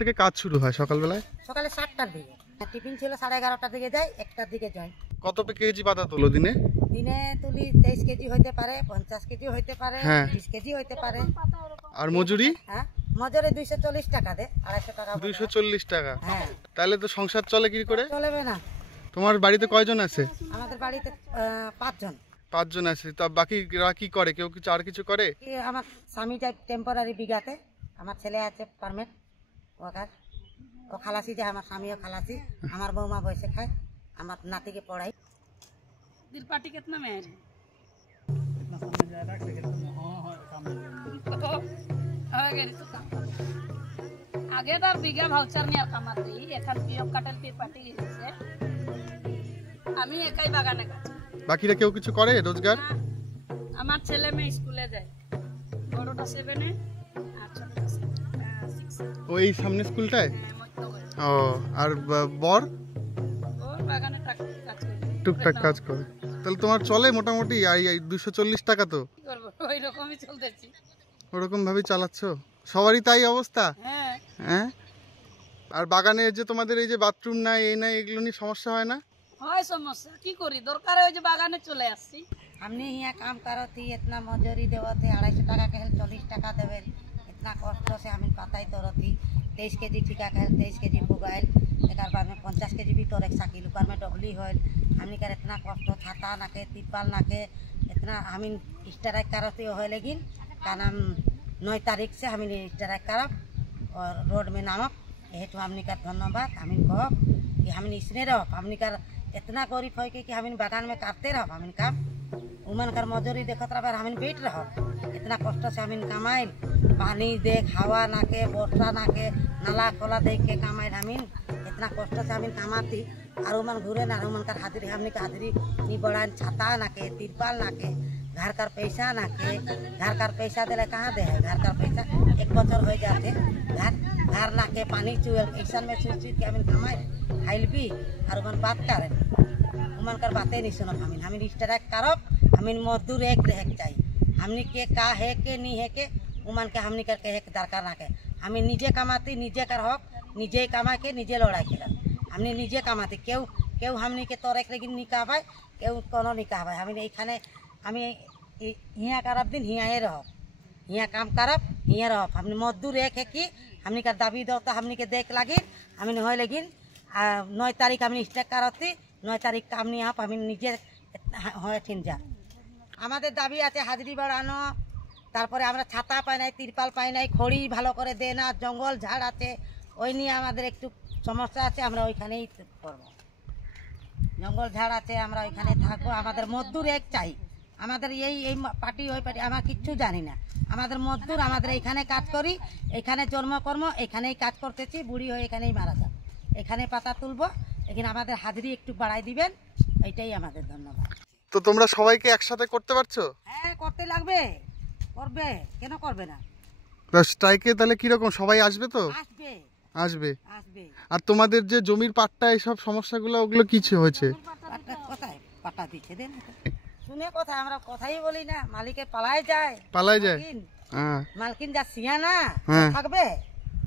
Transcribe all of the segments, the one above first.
থেকে কাজ শুরু হয় সকালবেলায়? সকালে 7টার দিকে। টিফিন ছিল 11:30টার দিকে যাই, 1টার দিকে যাই। কত কেজি পাতা তোলো দিনে? দিনে তুলি 23 কেজি হইতে পারে, 50 কেজি হইতে পারে, 20 কেজি হইতে পারে। আর মজুরি? হ্যাঁ, মজুরি 240 টাকা দে, 250 টাকা। 240 টাকা? হ্যাঁ। তাহলে তো সংসার চলে কি করে? চলবে না। তোমার বাড়িতে কয়জন আছে? আমাদের বাড়িতে 5 জন। 5 জন আছে। তা বাকিরা কি করে? কেউ কিছু আর কিছু করে? আমার স্বামীটা টেম্পোরারি বিঘাতে, আমার ছেলে আছে পার্মানেন্ট ওয়ার্কার। ও খালাসি যায়, আমার স্বামীও খালাসি। আমার বৌমা বসে খায়, আমার নাতিকে পড়াই। दिल पार्टी कितना में है? आगे तो बिगा भाउचार नहीं कामाती এখন পিয়ক কাটেল পি পার্টি গেছে আমি একাই বাগানে কাজ। বাকিরা কেউ কিছু করে রোজগার? আমার ছেলে মেয়ে স্কুলে যায়, বড়টা 7 এ আর ছোটটা 6 এ। ওই সামনে স্কুলটায়? ও, আর বর? ওর বাগানে টুকটাক কাজ করে। তাহলে তোমার চলে মোটামুটি 240 টাকা? তো কি করব, ওই রকমই চলতেছি। ওরকম ভাবে চালাচ্ছ? সবারই তাই অবস্থা? হ্যাঁ। হ্যাঁ। আর বাগানে যে তোমাদের এই যে বাথরুম নাই, এই নাই, এগুলো নিয়ে সমস্যা হয় না? হয় সমস্যা, কি করি, দরকারে ওই যে বাগানে চলে আসছি। हमने यहाँ काम करो थी, इतना मजूरी देवो थे, 250 टाका के 40 टाका देवे। इतना कष्ट से हमें पता ही तो रही। 23 केजी ठीका के 23 केजी पुगाइल, एक बाद में 50 केजी भी तोर 1 किलो में डबली होल। हमने कर इतना कष्ट, छाता ना के, तिरपाल ना के, इतना हमें स्ट्राइक करो थी हो, लेकिन का नाम 9 तारीख से हमें स्ट्राइक करब और रोड में नामक। यही तो हमने का धन्यवाद। हमें कहो कि हमें इसने रहो, हमने कर इतना गरीब हो कि हमें बागान में काटते रहो। हमें काम उमन कर मजूरी देखत रह, हमें बैठ रहो। इतना कष्ट से हमें कमाइल, पानी देख, हवा ना के, वर्षा ना के, नाला खोला देख के कमाइल। हमें इतना कष्ट से हमें कमाती और उमन घूरे ना, उमन कर हाजिरी हमने का हाजिरी नहीं बढ़ान, छाता ना के, तिरपाल ना के, घर कर पैसा ना के। घर कर पैसा दिले कहाँ दे है? घर कर पैसा 1 बছর हो जाते। घर ना के पानी चुएल ऐसा में चुच के हमें कमाइल खाइल भी और उमन बात करें। उमन कर बातें नहीं सुनब। हमें स्ट्राइक करब, हमें मजदूर एक रह चाहिए। हमने के का है के नहीं है के उमन के हमने कर के दरकार ना के। हमें निजे कमाती, निजे कर हक, निजे कमा के निजे लड़ाई कर। हमने निजे कमाती, केव केव हमने के तोर एक लेकिन नहीं कहबाई, केव कोनो नहीं कहबाई। हमें एखाने हमें यहाँ करब दिन यहाँ रह, यहाँ काम करब यहाँ रह। हमने मजदूर एक है कि हमने का दाबी दो तो हमने के देख लगी। हमें हो लेकिन 9 तारीख हमें स्ट्राइक करती, 9 तारीख का हमने यहाँ हमें निजे হয়েছেন যা। আমাদের দাবি আছে হাজিরি বাড়ানো, তারপরে আমরা ছাতা পাই নাই, তিরপাল পাই নাই, খড়ি ভালো করে দেয় না, জঙ্গল ঝাড় আছে, ওই নিয়ে আমাদের একটু সমস্যা আছে। আমরা ওইখানেই করবো, জঙ্গল ঝাড় আছে, আমরা ওইখানে থাকবো। আমাদের মজদুর এক চাই। আমাদের এই পার্টি ওই পার্টি আমরা কিচ্ছু জানি না। আমাদের মজদুর, আমাদের এইখানে কাজ করি, এখানে জন্মকর্ম, এখানেই কাজ করতেছি, বুড়ি হয়ে এখানেই মারা যাব, এখানে পাতা তুলবো। এখানে আমাদের হাজিরি একটু বাড়াই দিবেন, এইটাই আমাদের ধন্যবাদ। তো তোমরা সবাইকে একসাথে করতে পারছো? হ্যাঁ, করতে লাগবে, করবে, কেন করবে না? স্ট্রাইকে তাহলে কিরকম, সবাই আসবে তো? আসবে, আসবে। আসবে। আর তোমাদের যে জমির পাট্টা এইসব সমস্যাগুলো, ওগুলো কিছু হয়েছে? কোথায় পাট্টা দিচ্ছে দেন, শুনে কথা, আমরা কথাই বলি না। মালিকের পালায় যায়, পালায় যায়। হ্যাঁ, মালকিন যা সিয়া না থাকবে,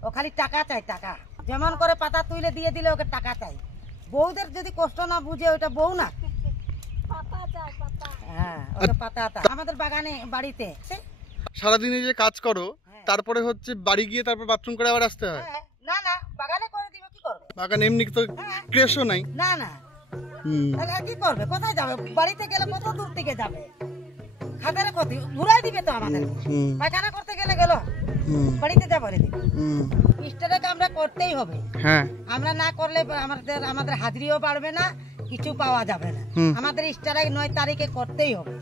ও খালি টাকা চাই, টাকা। যেমন করে পাতা তুলে দিয়ে দিলে ওকে টাকা চাই। বউদের যদি কষ্ট না বুঝে, ওইটা বউ না। হ্যাঁ, ওটা পাতা। আমাদের বাগানে বাড়িতে সারাদিনে যে কাজ করো, তারপরে হচ্ছে বাড়ি গিয়ে তারপর বাথরুম করে আবার আসতে হয়? না না, বাগানে করে দিব, কি করবে? বাগানে এমনি তো ক্রেশও নাই। না না, তাহলে কি করবে? কোথায় যাবে? বাড়িতে গেলে কত দূর থেকে যাবে? খাতারে ক্ষতি ঘুরাই দিবে তো আমাদের। পায়খানা করতে গেলে গেল, বাড়িতে যাবো রে। স্ট্রাইক আমরা করতেই হবে। হ্যাঁ, আমরা না করলে আমাদের হাজিরিও বাড়বে না, কিছু পাওয়া যাবে না। আমাদের স্ট্রাইক 9 তারিখে করতেই হবে।